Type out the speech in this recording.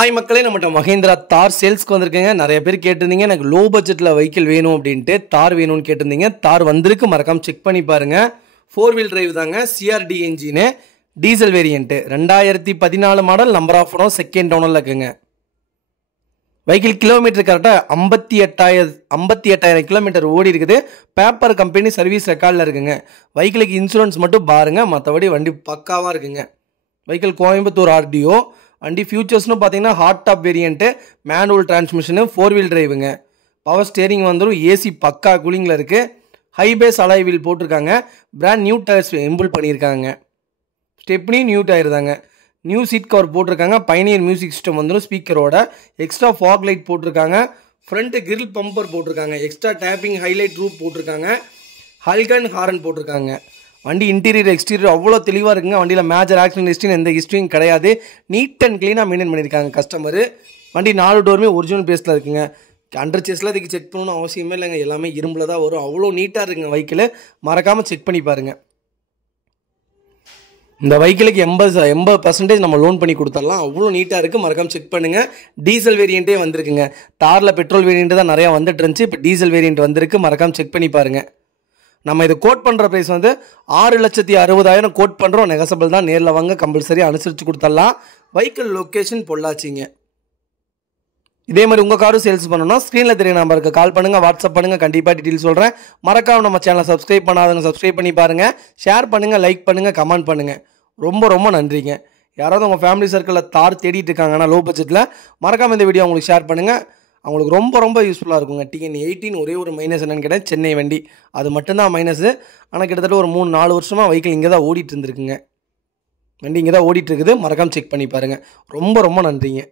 Hi மக்களே, நம்மகிட்ட மஹேந்திரா தார் சேல்ஸ்க்கு வந்திருக்கேங்க. நிறைய பேர் கேட்டிருந்தீங்க எனக்கு லோ பட்ஜெட்டில் வெஹிக்கிள் வேணும் அப்படின்ட்டு, தார் வேணும்னு கேட்டிருந்தீங்க. தார் வந்திருக்கு, மறக்காம செக் பண்ணி பாருங்கள். 4 வீல் டிரைவ் தாங்க, CRD engine, diesel variant, 2014 model, number of owner, second ஓனரில் இருக்குங்க. வெஹிக்கிள் கிலோமீட்டர் கரெக்டாக 58,000 கிலோமீட்டர் ஓடி இருக்குது. பேப்பர் கம்பெனி சர்வீஸ் ரெக்கார்டில் இருக்குங்க. வெஹிக்கிளுக்கு இன்சூரன்ஸ் மட்டும் பாருங்கள், மற்றபடி வண்டி பக்காவாக இருக்குங்க. வெஹிக்கிள் கோயம்புத்தூர் ஆர்டிஓ வண்டி. ஃபியூச்சர்ஸ்னு பார்த்தீங்கன்னா hard top variant, manual transmission, 4 wheel டிரைவுங்க. பவர் ஸ்டேரிங் வந்துடும், ஏசி பக்கா கூலிங்கில் இருக்குது. ஹை பேஸ் அலாய் வீல் போட்டிருக்காங்க. பிராண்ட் நியூ டயர்ஸ் இம்புல் பண்ணியிருக்காங்க. ஸ்டெப்னி நியூ டயர் தாங்க. நியூ சீட் கவர் போட்டிருக்காங்க. பைனியர் மியூசிக் சிஸ்டம் வந்துடும் ஸ்பீக்கரோட. எக்ஸ்ட்ரா ஃபாக் லைட் போட்டிருக்காங்க. ஃப்ரண்ட்டு கிரில் பம்பர் போட்டிருக்காங்க. எக்ஸ்ட்ரா டேப்பிங் ஹைலைட் ரூப் போட்டிருக்காங்க. ஹல்கன் ஹாரன் போட்டிருக்காங்க. வண்டி இன்டீரியர் எக்ஸ்டீரியர் அவ்வளோ தெளிவாக இருக்குங்க. வண்டியில் மேஜர் ஆக்சிடென்ட் ஹிஸ்ட்ரின்னு எந்த ஹிஸ்ட்ரியும் கிடையாது. நீட் அண்ட் க்ளீனாக மெயின்டைன் பண்ணியிருக்காங்க கஸ்டமரு. வண்டி 4 டோருமே ஒரிஜினல் பேஸில் இருக்குங்க. அண்டர் சேஸில் அதுக்கு செக் பண்ணணும்னு அவசியமே இல்லைங்க. எல்லாமே இரும்பில் தான் வரும். அவ்வளோ நீட்டாக இருக்குங்க வெஹிக்கிள். மறக்காமல் செக் பண்ணி பாருங்கள். இந்த வெஹிக்கிளுக்கு 80% நம்ம லோன் பண்ணி கொடுத்துடலாம். அவ்வளோ நீட்டாக இருக்குது. மறக்காமல் செக் பண்ணுங்கள். டீசல் வேரியண்ட்டே வந்திருக்குங்க. தாரில் பெட்ரோல் வேரியண்ட்டு தான் நிறையா வந்துட்டு இருந்துச்சு. இப்போ டீசல் வேரியண்ட் வந்திருக்கு. மறக்காமல் செக் பண்ணி பாருங்கள். நம்ம இது கோட் பண்ணுற ப்ரைஸ் வந்து 6,60,000 கோட் பண்ணுறோம். நெகசபிள் தான். நேரில் வாங்க, கம்பல்சரி அனுசரித்து கொடுத்துடலாம். வெஹிக்கிள் லொக்கேஷன் பொள்ளாச்சிங்க. இதே மாதிரி உங்கள் காரும் சேல்ஸ் பண்ணணும்னா ஸ்க்ரீனில் தெரிய நம்பருக்கு கால் பண்ணுங்கள், வாட்ஸ்அப் பண்ணுங்கள். கண்டிப்பாக டீட்டெயில் சொல்கிறேன். மறக்காம நம்ம சேனலை சப்ஸ்கிரைப் பண்ணாதவங்க சப்ஸ்கிரைப் பண்ணி பாருங்கள். ஷேர் பண்ணுங்கள், லைக் பண்ணுங்கள், கமெண்ட் பண்ணுங்கள். ரொம்ப ரொம்ப நன்றிங்க. யாராவது உங்கள் ஃபேமிலி சர்க்கிளில் தார் தேடிட்டு இருக்காங்கன்னா லோ பட்ஜெட்டில், மறக்காமல் இந்த வீடியோ உங்களுக்கு ஷேர் பண்ணுங்கள். அவங்களுக்கு ரொம்ப ரொம்ப யூஸ்ஃபுல்லாக இருக்குங்க. TN18 ஒரே ஒரு மைனஸ் என்னென்னு கேட்டால் சென்னை வண்டி, அது மட்டும்தான் மைனஸு. ஆனால் கிட்டத்தட்ட ஒரு 3-4 வருஷமாக வெஹிக்கிள் இங்கே தான் ஓடிட்டு இருந்துருக்குங்க. வண்டி இங்கே தான் ஓடிட்டு இருக்குது. மறக்காமல் செக் பண்ணி பாருங்கள். ரொம்ப ரொம்ப நன்றிங்க.